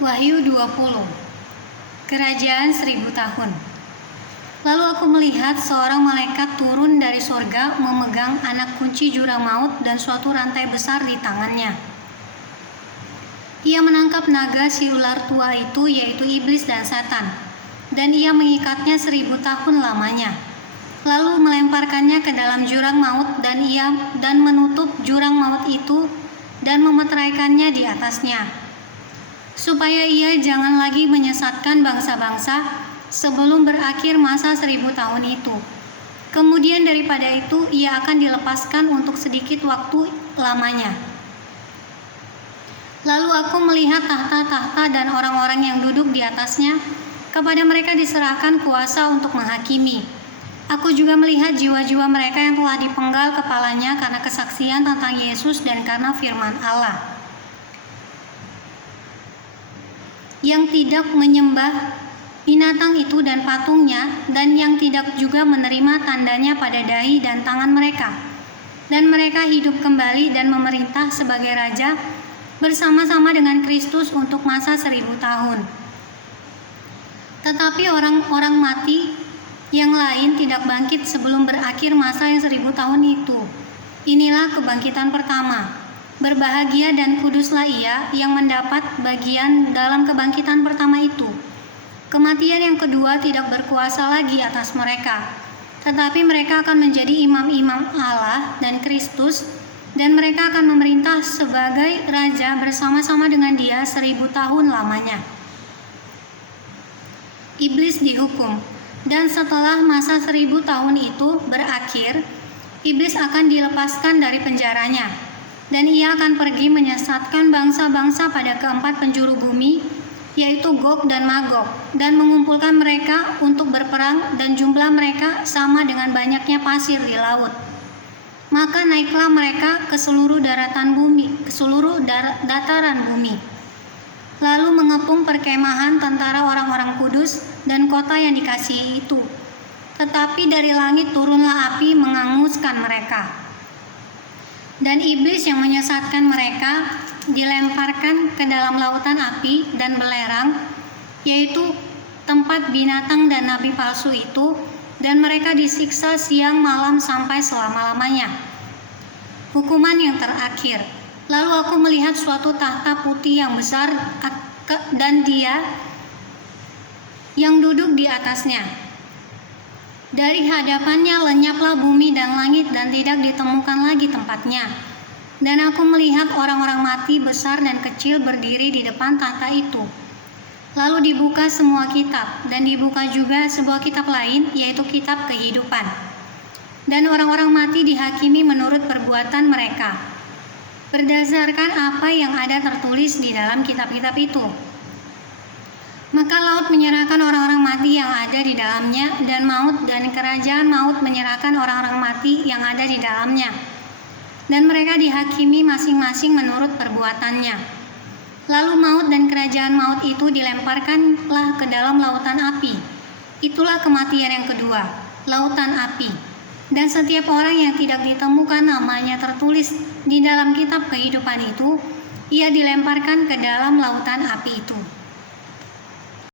Wahyu 20. Kerajaan 1000 tahun. Lalu aku melihat seorang malaikat turun dari surga memegang anak kunci jurang maut dan suatu rantai besar di tangannya. Ia menangkap naga si ular tua itu, yaitu iblis dan setan, dan ia mengikatnya 1000 tahun lamanya. Lalu melemparkannya ke dalam jurang maut dan menutup jurang maut itu dan memeteraikannya di atasnya, supaya ia jangan lagi menyesatkan bangsa-bangsa sebelum berakhir masa 1000 tahun itu. Kemudian daripada itu ia akan dilepaskan untuk sedikit waktu lamanya. Lalu aku melihat tahta-tahta dan orang-orang yang duduk di atasnya. Kepada mereka diserahkan kuasa untuk menghakimi. Aku juga melihat jiwa-jiwa mereka yang telah dipenggal kepalanya karena kesaksian tentang Yesus dan karena firman Allah, yang tidak menyembah binatang itu dan patungnya, dan yang tidak juga menerima tandanya pada dahi dan tangan mereka. Dan mereka hidup kembali dan memerintah sebagai raja bersama-sama dengan Kristus untuk masa 1000 tahun. Tetapi orang-orang mati yang lain tidak bangkit sebelum berakhir masa yang 1000 tahun itu. Inilah kebangkitan pertama. Berbahagia dan kuduslah ia yang mendapat bagian dalam kebangkitan pertama itu. Kematian yang kedua tidak berkuasa lagi atas mereka, tetapi mereka akan menjadi imam-imam Allah dan Kristus, dan mereka akan memerintah sebagai raja bersama-sama dengan Dia 1000 tahun lamanya. Iblis dihukum, dan setelah masa 1000 tahun itu berakhir, iblis akan dilepaskan dari penjaranya, dan ia akan pergi menyesatkan bangsa-bangsa pada keempat penjuru bumi, yaitu Gog dan Magog, dan mengumpulkan mereka untuk berperang, dan jumlah mereka sama dengan banyaknya pasir di laut. Maka naiklah mereka ke seluruh dataran bumi, lalu mengepung perkemahan tentara orang-orang kudus dan kota yang dikasihi itu. Tetapi dari langit turunlah api menghanguskan mereka. Dan iblis yang menyesatkan mereka dilemparkan ke dalam lautan api dan belerang, yaitu tempat binatang dan nabi palsu itu, dan mereka disiksa siang malam sampai selama-lamanya. Hukuman yang terakhir. Lalu aku melihat suatu tahta putih yang besar dan Dia yang duduk di atasnya. Dari hadapannya lenyaplah bumi dan langit dan tidak ditemukan lagi tempatnya. Dan aku melihat orang-orang mati besar dan kecil berdiri di depan tahta itu. Lalu dibuka semua kitab, dan dibuka juga sebuah kitab lain, yaitu kitab kehidupan. Dan orang-orang mati dihakimi menurut perbuatan mereka, berdasarkan apa yang ada tertulis di dalam kitab-kitab itu. Maka laut menyerahkan orang-orang mati yang ada di dalamnya, dan maut dan kerajaan maut menyerahkan orang-orang mati yang ada di dalamnya. Dan mereka dihakimi masing-masing menurut perbuatannya. Lalu maut dan kerajaan maut itu dilemparkanlah ke dalam lautan api. Itulah kematian yang kedua, lautan api. Dan setiap orang yang tidak ditemukan namanya tertulis di dalam kitab kehidupan itu, ia dilemparkan ke dalam lautan api itu.